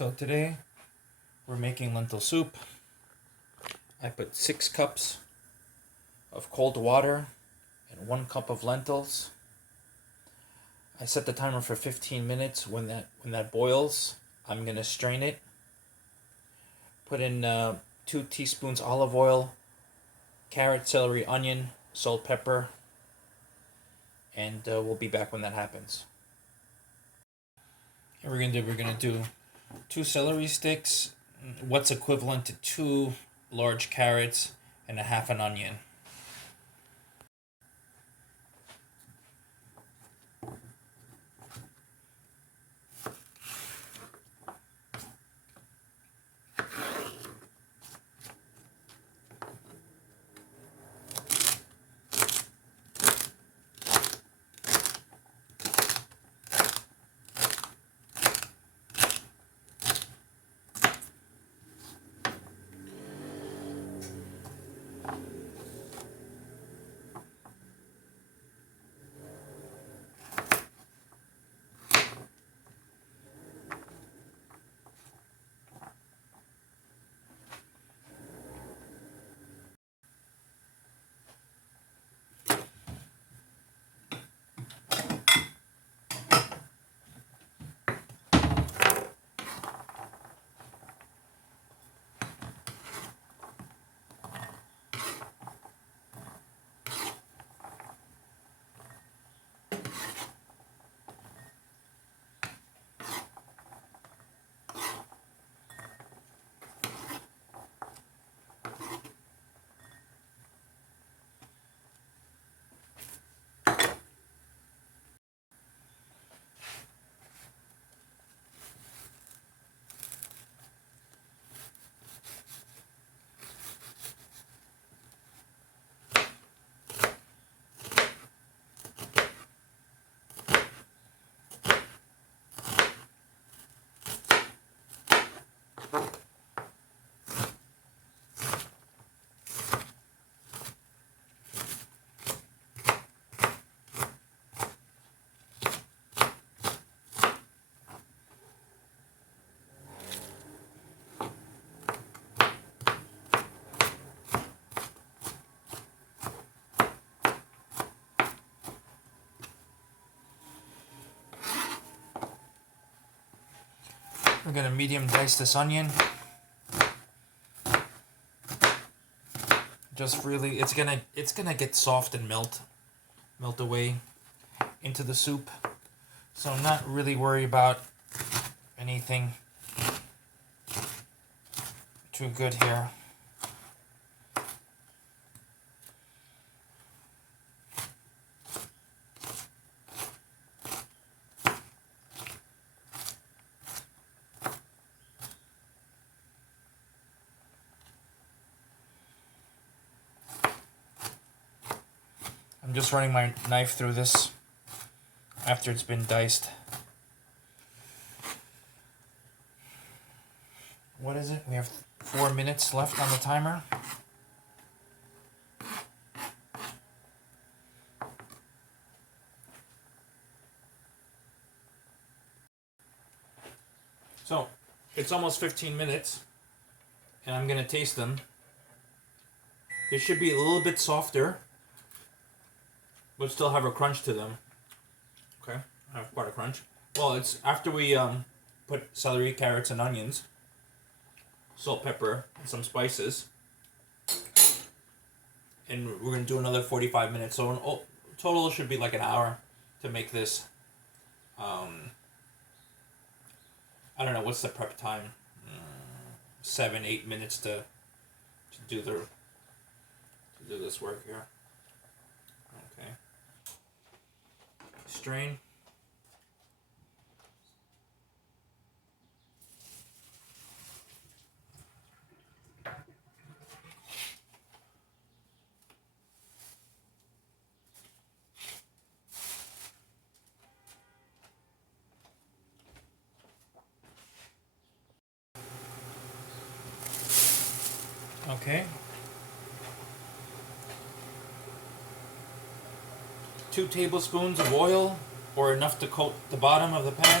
So today we're making lentil soup. I put 6 cups of cold water and 1 cup of lentils. I set the timer for 15 minutes. When that boils, I'm gonna strain it. Put in 2 teaspoons olive oil, carrot, celery, onion, salt, pepper, and we'll be back when that happens. And we're gonna do 2 celery sticks, what's equivalent to 2 large carrots and a half an onion. We're gonna medium dice this onion. Just really, it's gonna get soft and melt away into the soup. So I'm not really worried about anything too good here. I'm just running my knife through this after it's been diced. What is it? We have 4 minutes left on the timer. So, it's almost 15 minutes, and I'm gonna taste them. They should be a little bit softer, but still have a crunch to them. Okay, I have quite a crunch. Well, it's after we put celery, carrots, and onions, salt, pepper, and some spices. And we're going to do another 45 minutes. So in total, it should be like an hour to make this. I don't know, what's the prep time? 7-8 minutes to do this work here. Okay. Strain. Okay. 2 tablespoons of oil, or enough to coat the bottom of the pan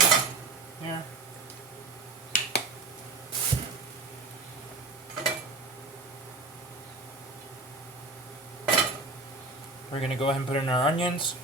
here. We're gonna go ahead and put in our onions.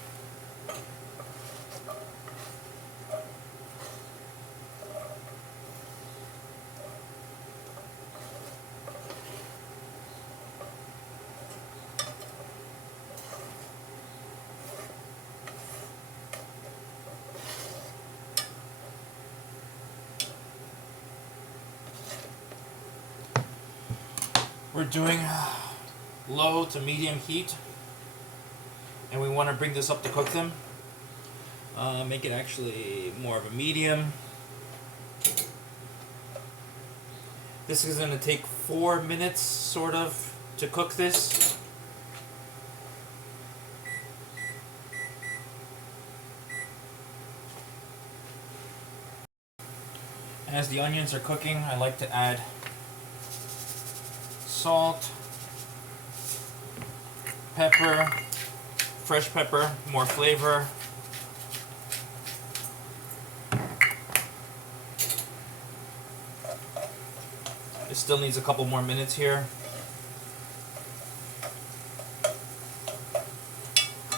We're doing low to medium heat, and we want to bring this up to cook them. Make it actually more of a medium. This is going to take 4 minutes, sort of, to cook this. As the onions are cooking, I like to add salt, pepper, fresh pepper, more flavor. It still needs a couple more minutes here.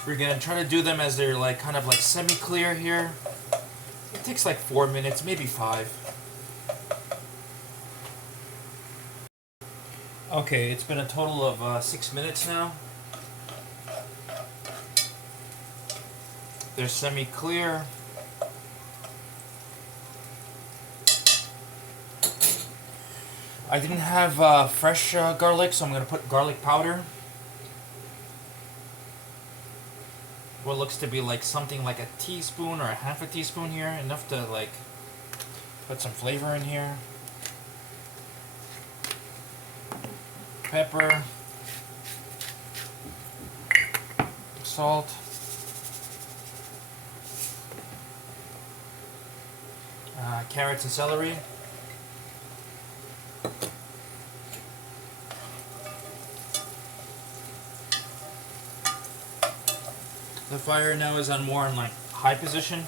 We're gonna try to do them as they're like kind of like semi-clear here. It takes like 4 minutes, maybe 5. Okay, it's been a total of 6 minutes now. They're semi-clear. I didn't have fresh garlic, so I'm going to put garlic powder. What looks to be like something like a teaspoon or a half a teaspoon here. Enough to like put some flavor in here. Pepper, salt, carrots and celery, the fire now is on more on like high position.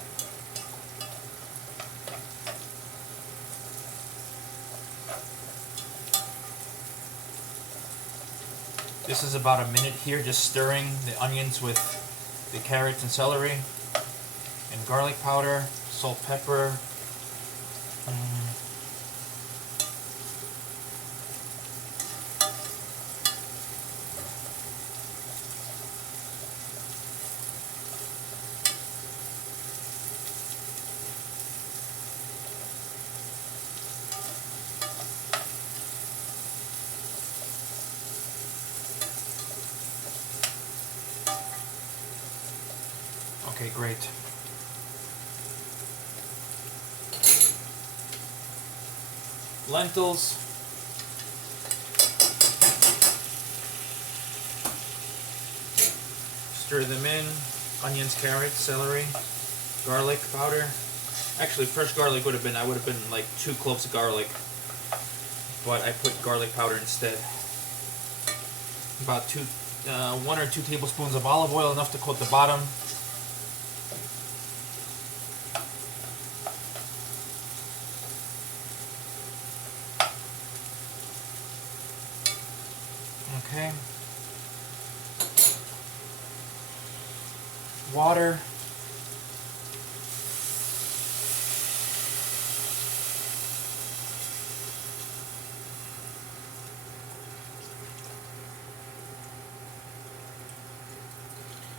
This is about a minute here, just stirring the onions with the carrots and celery and garlic powder, salt, pepper. Okay, great. Lentils. Stir them in. Onions, carrots, celery, garlic powder. Actually, fresh garlic would have been like 2 cloves of garlic, but I put garlic powder instead. About 1 or 2 tablespoons of olive oil, enough to coat the bottom. Okay. Water.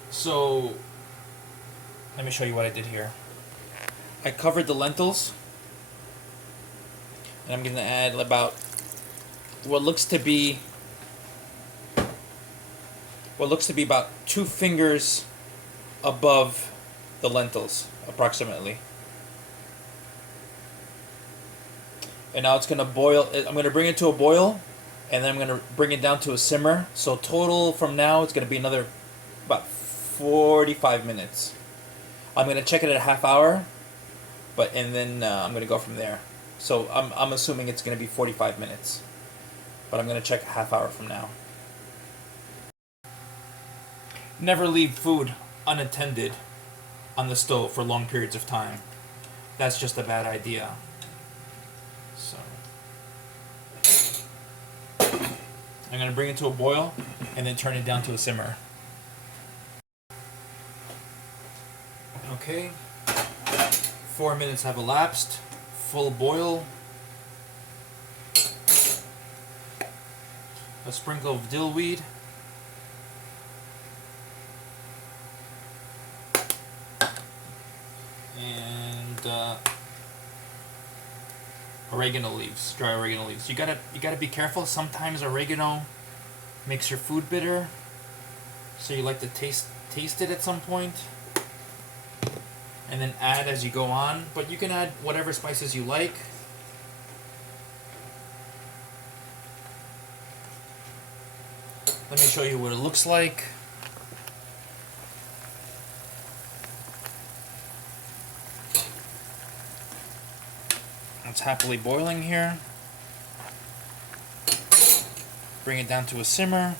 So, let me show you what I did here. I covered the lentils, and I'm going to add about what looks to be about 2 fingers above the lentils, approximately. And now it's going to boil. I'm going to bring it to a boil, and then I'm going to bring it down to a simmer. So total from now, it's going to be another about 45 minutes. I'm going to check it at a half hour, and then I'm going to go from there. So I'm assuming it's going to be 45 minutes, but I'm going to check a half hour from now. Never leave food unattended on the stove for long periods of time. That's just a bad idea. So I'm going to bring it to a boil and then turn it down to a simmer. Okay, 4 minutes have elapsed, full boil. A sprinkle of dill weed. And oregano leaves, dry oregano leaves. You gotta be careful. Sometimes oregano makes your food bitter, so you like to taste it at some point, and then add as you go on. But you can add whatever spices you like. Let me show you what it looks like. It's happily boiling here. Bring it down to a simmer.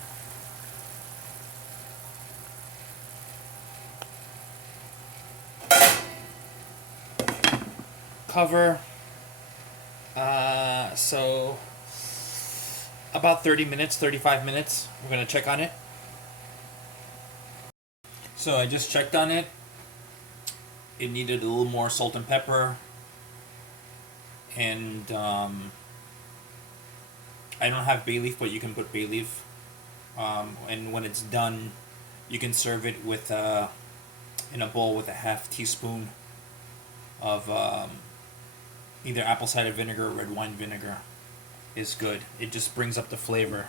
Cover. So about 30 minutes, 35 minutes. We're going to check on it. So I just checked on it. It needed a little more salt and pepper. And I don't have bay leaf, but you can put bay leaf. And when it's done, you can serve it with in a bowl with a half teaspoon of either apple cider vinegar or red wine vinegar. Is good. It just brings up the flavor.